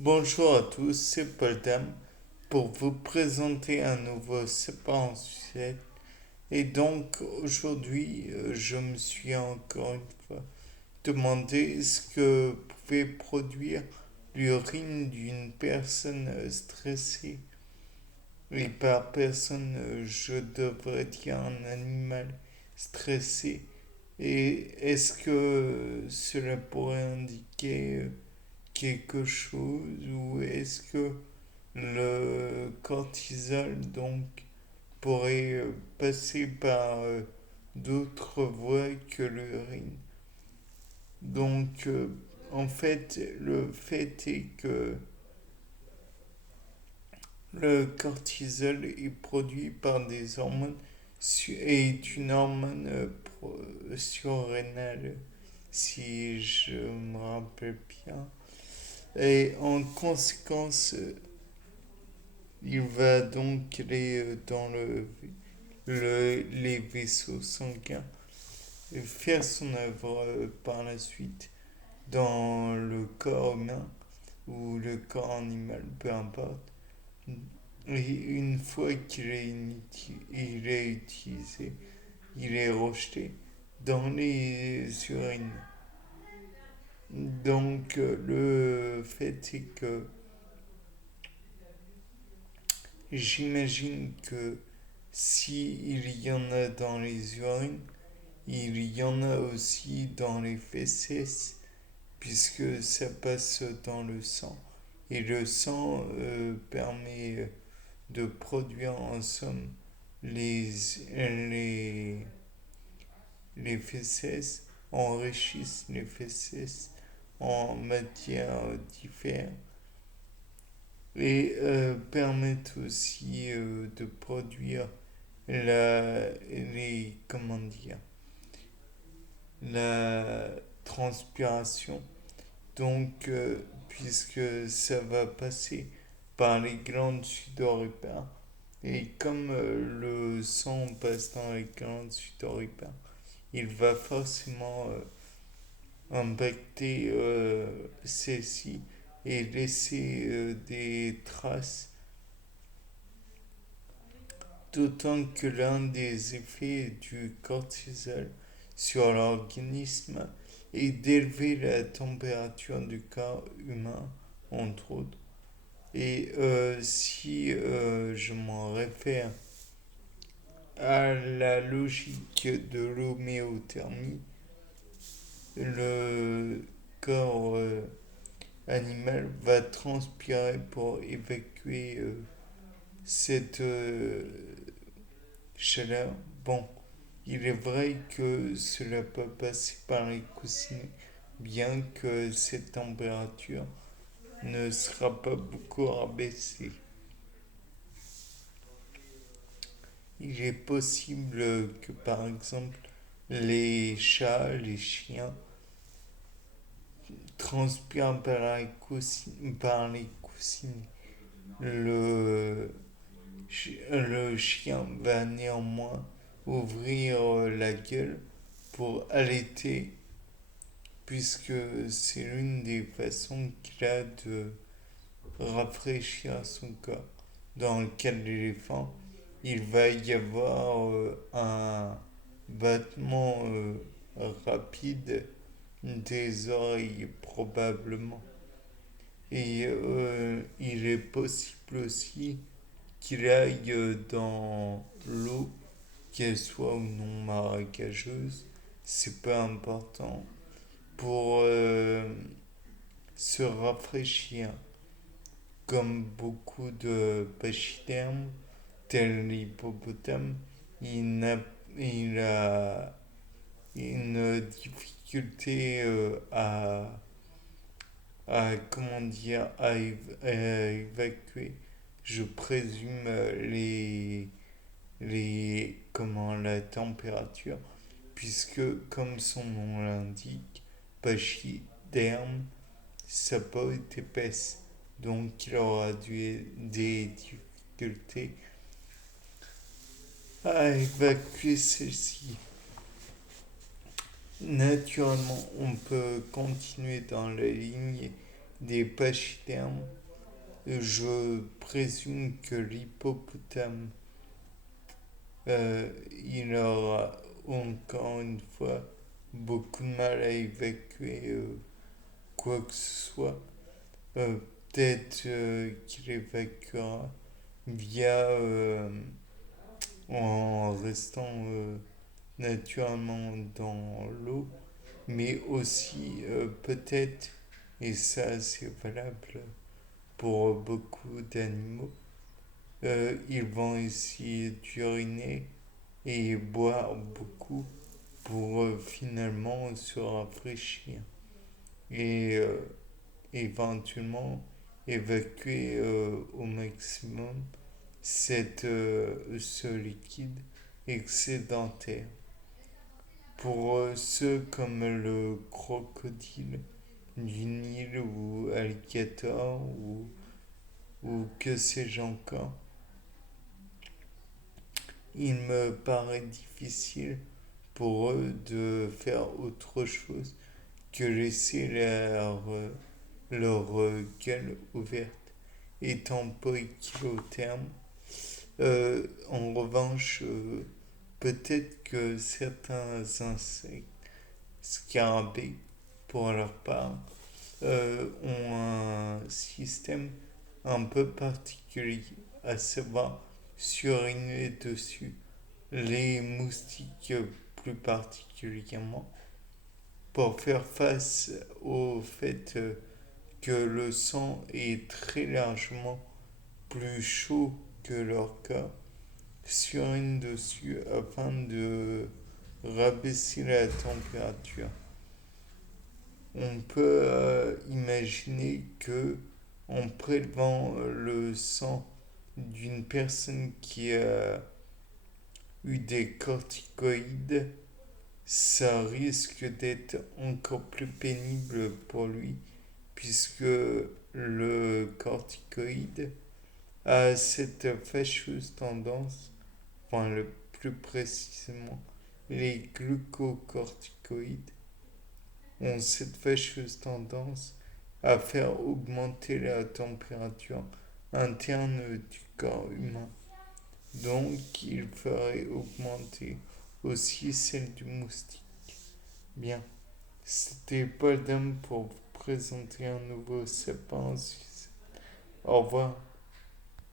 Bonjour à tous, c'est Paul Dam pour vous présenter un nouveau séquentiel. Et donc aujourd'hui, je me suis encore une fois demandé ce que pouvait produire l'urine d'une personne stressée. Et par personne, je devrais dire un animal stressé. Et est-ce que cela pourrait indiquer quelque chose ou est-ce que le cortisol donc pourrait passer par d'autres voies que l'urine. Donc en fait le fait est que le cortisol est produit par des hormones et est une hormone surrénale si je me rappelle bien. Et en conséquence, il va donc aller dans les vaisseaux sanguins et faire son œuvre par la suite dans le corps humain ou le corps animal, peu importe. Et une fois il est utilisé, il est rejeté dans les urines. Donc le fait est que j'imagine que s'il y en a dans les urines, il y en a aussi dans les fesses, puisque ça passe dans le sang. Et le sang permet de produire en somme les, les, les fesses, enrichissent les fesses en matières diverses et permettent aussi de produire comment dire, la transpiration. Donc, puisque ça va passer par les glandes sudoripares, et comme le sang passe dans les glandes sudoripares, il va forcément impacter celles-ci et laisser des traces. D'autant que l'un des effets du cortisol sur l'organisme est d'élever la température du corps humain, entre autres. Et si je m'en réfère à la logique de l'homéothermie, le corps animal va transpirer pour évacuer cette chaleur. Bon, il est vrai que cela peut passer par les coussinets, bien que cette température ne sera pas beaucoup rabaissée. Il est possible que par exemple les chats, les chiens transpirent par les coussinets. Le, le chien va néanmoins ouvrir la gueule pour allaiter, puisque c'est l'une des façons qu'il a de rafraîchir son corps. Dans le cas de l'éléphant, il va y avoir un battement rapide des oreilles probablement. Et il est possible aussi qu'il aille dans l'eau, qu'elle soit ou non marécageuse, c'est pas important, pour se rafraîchir, comme beaucoup de pachydermes, tel l'hippopotame, il a une difficulté comment dire, à évacuer, je présume, la température, puisque, comme son nom l'indique, pachyderme, sa peau est épaisse. Donc, il aura des difficultés à évacuer celle-ci. Naturellement, on peut continuer dans la ligne des pachydermes. Je présume que l'hippopotame, il aura encore une fois beaucoup de mal à évacuer quoi que ce soit. Euh, Peut-être qu'il évacuera via en restant naturellement dans l'eau, mais aussi peut-être, et ça c'est valable pour beaucoup d'animaux, ils vont essayer d'uriner et boire beaucoup pour finalement se rafraîchir et éventuellement évacuer au maximum ce liquide excédentaire. Pour ceux comme le crocodile du Nil ou alligator ou que sais-je encore, il me paraît difficile pour eux de faire autre chose que laisser leur gueule ouverte, étant poikilotherme. En revanche, peut-être que certains insectes, scarabées pour leur part, ont un système un peu particulier, à savoir suriner dessus. Les moustiques plus particulièrement, pour faire face au fait que le sang est très largement plus chaud que leur corps, surinent dessus afin de rabaisser la température. On peut imaginer que en prélevant le sang d'une personne qui a eu des corticoïdes, ça risque d'être encore plus pénible pour lui, puisque le corticoïde a cette fâcheuse tendance, enfin le plus précisément, les glucocorticoïdes ont cette fâcheuse tendance à faire augmenter la température interne du corps humain. Donc il ferait augmenter aussi celle du moustique. Bien, c'était Paul Dame pour vous présenter un nouveau sapin. Au revoir.